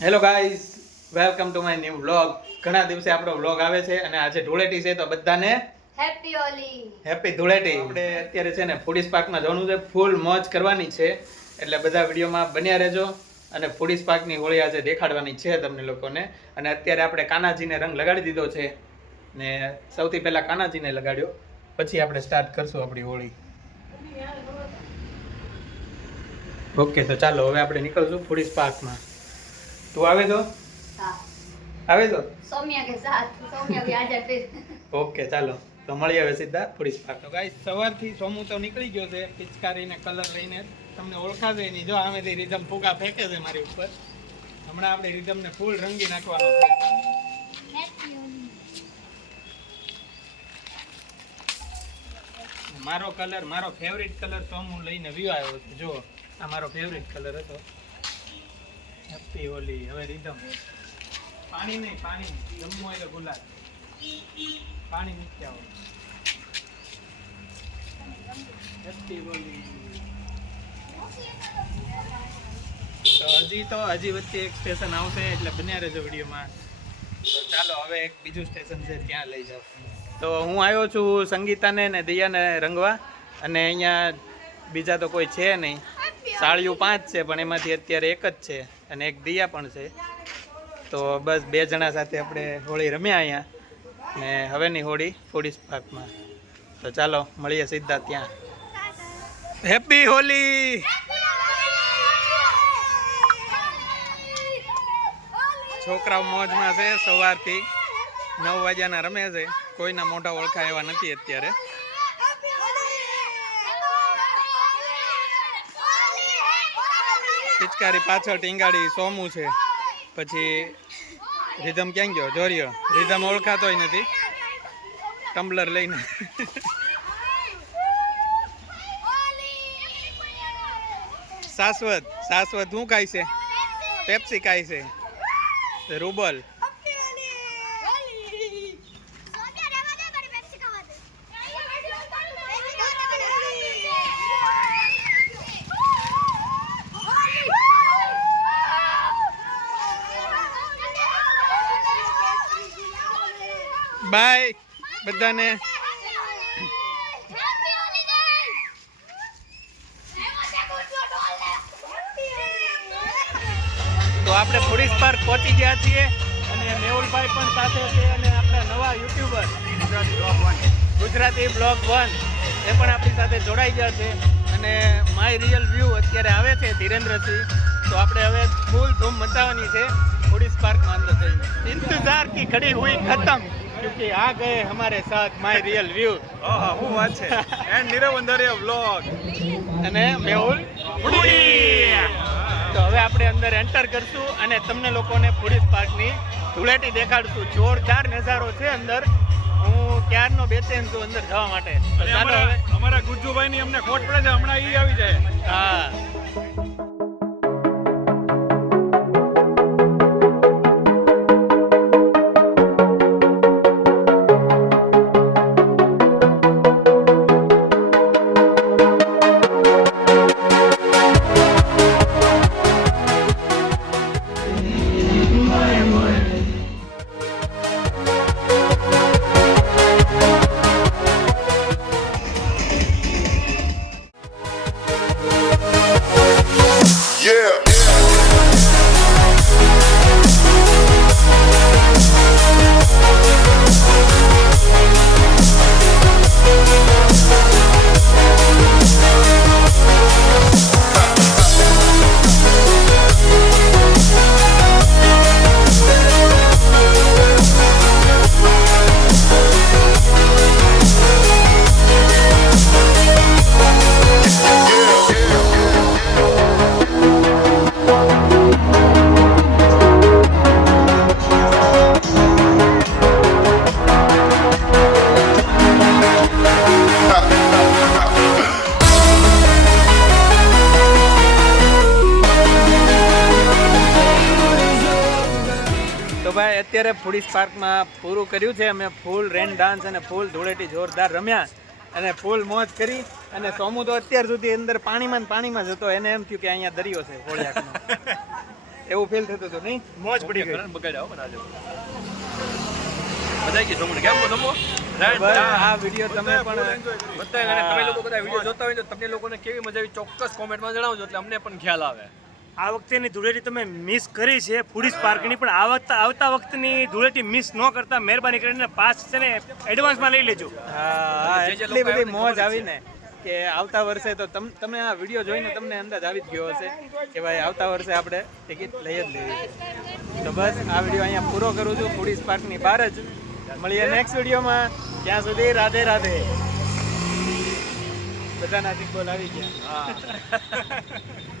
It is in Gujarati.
Hello guys, welcome to my new vlog. ઘણા દિવસે આપણો વ્લોગ આવે છે અને આજે ધૂળેટી છે તો બધાને હેપી હોલી. હેપી ધૂળેટી. આપણે અત્યારે છે ને ફૂડીસ પાર્કમાં જવાનું છે, ફૂલ મોજ કરવાની છે, એટલે બધા વિડીયોમાં બન્યા રહેજો. અને ફૂડીસ પાર્કની હોળી આજે દેખાડવાની છે તમને લોકોને. અને અત્યારે આપણે કાનાજીને રંગ લગાડી દીધો છે ને સૌથી પહેલા કાનાજીને લગાડ્યો, પછી આપણે સ્ટાર્ટ કરશું આપણી હોળી. ઓકે, તો ચાલો હવે આપણે નીકળશું ફૂડીસ પાર્કમાં. તું આવે તો હા, આવે તો સૌમ્યા કે સાથ સૌમ્યા ભી આજા ફિર. ઓકે, ચાલો તો મળી આવે સીધા ફૂડીસ પાર્ક. તો ગાઈસ, સવારથી સોમુ તો નીકળી ગયો છે પિચકારીને કલર લઈને. તમને ઓળખાશે નહીં, જો આમેથી રીધમ ફૂગા ફેંકે છે મારી ઉપર. હમણાં આપણે રીધમને ફૂલ રંગી નાખવાનો છે. મારો કલર, મારો ફેવરિટ કલર સોમુ લઈને વ્યુ આવ્યો છે. જો આ મારો ફેવરિટ કલર હતો. હેપી હોલી. હવે રીધમ પાણી નહીં, પાણી જમવું હોય તો ગુલાબ, પાણી મૂકી આવો. હેપી હોલી. તો હજી વચ્ચે એક સ્ટેશન આવશે એટલે બન્યા રહેજો વિડીયોમાં. તો ચાલો હવે એક બીજું સ્ટેશન છે ત્યાં લઈ જાઓ. તો હું આવ્યો છું સંગીતાને ને દિયાને રંગવા, અને અહીંયા બીજા તો કોઈ છે નહીં. સાળિયું 5 છે પણ એમાંથી અત્યારે એક જ છે અને એક દિયા પણ છે. તો બસ 2 જણા સાથે આપણે હોળી રમ્યા અહીંયા, ને હવેની હોળી ફૂડીસ પાર્કમાં. તો ચાલો મળીએ સીધા ત્યાં. હેપી હોલી. છોકરાઓ મોજમાં છે, સવારથી 9 વાગ્યાના રમે છે. કોઈના મોઢા ઓળખાય એવા નથી અત્યારે. પિચકારી પાછળ ટીંગાડી સોમુ છે, પછી રીધમ ક્યાં ગયો? જોરિયો. રીધમ ઓળખાતોય નથી ટમ્બલર લઈને. શાશ્વત શું ખાય છે? પેપ્સી ખાય છે. રૂબલ. બાય બધાને. તો આપણે ફૂડીસ પાર્ક પહોંચી ગયા છીએ અને મેહુલભાઈ પણ સાથે છે, અને આપણા નવા યુટ્યુબર ગુજરાતી બ્લોગ 1 એ પણ આપણી સાથે જોડાઈ ગયા છે. અને માય રિયલ વ્યૂ અત્યારે આવે છે ધીરેન્દ્રસિંહ. તો આપણે હવે ફૂલ ધૂમ મચાવવાની છે ફૂડીસ પાર્કમાં અંદર જઈને. ઇંતજાર કી ઘડી હુઈ ખતમ, क्योंकि आ गए हमारे साथ माय रियल व्यू. હું વાત છે એન્ડ નીરવ અંધારિયા વ્લોગ અને મેહુલ ફૂડી. તો હવે આપણે અંદર એન્ટર કરશું અને તમને લોકોને ફૂડીસ પાર્કની ધૂળેટી દેખાડશું. જોરદાર નજારો છે અંદર. હું ક્યારનો બેચેન છું અંદર જવા માટે. તો ચાલો હવે. અમારા ગુજ્જુભાઈ ની અમને ખોટ પડે છે, હમણાં ઈ આવી જાય. હા. ભાઈ અત્યારે ફૂડીસ પાર્કમાં પૂરું કર્યું છે. અમે ફૂલ રેન ડાન્સ અને ફૂલ ધૂળેટી જોરદાર રમ્યા અને ફૂલ મોજ કરી. અને સોમુ તો અત્યાર સુધી અંદર પાણીમાં જ હતો. એને એમ થયું કે અહીંયા દરિયો છે હોળિયાકનો. એવું ફીલ થતું હતું નહીં? મોજ પડી ગઈ. બગાડ્યા પણ આજે બધા ગઈ જમવું કેમ જમવો બસ આ વિડીયો તમે પણ બધા અને તમે લોકો બધા વિડીયો જોતા હોય તો તમને લોકોને કેવી મજા આવી ચોક્કસ કોમેન્ટમાં જણાવજો એટલે અમને પણ ખ્યાલ આવે. આ વખતેની ધૂળેટી તમે મિસ કરી છે ફૂડીઝ પાર્કની, પણ આવતા વખતની ધૂળેટી મિસ ન કરતા મહેરબાની કરીને પાસ છે ને એડવાન્સમાં લઈ લેજો. હા, જે એટલી લોકો બધી આવ્યા મોજ ને આવી ને કે આવતા વર્ષે તો તમે આ વિડીયો જોઈને તમને અંદાજ આવી જ ગયો હશે કે ભાઈ આવતા વર્ષે આપણે ટિકિટ લઈ જ લેવી છે. તો બસ આ વિડીયો અહીંયા પૂરો કરું છું ફૂડીઝ પાર્કની બહાર જ. મળીએ નેક્સ્ટ વિડીયોમાં. ત્યાં સુધી રાધે રાધે. બધાના સિમ્બોલ આવી ગયા. હા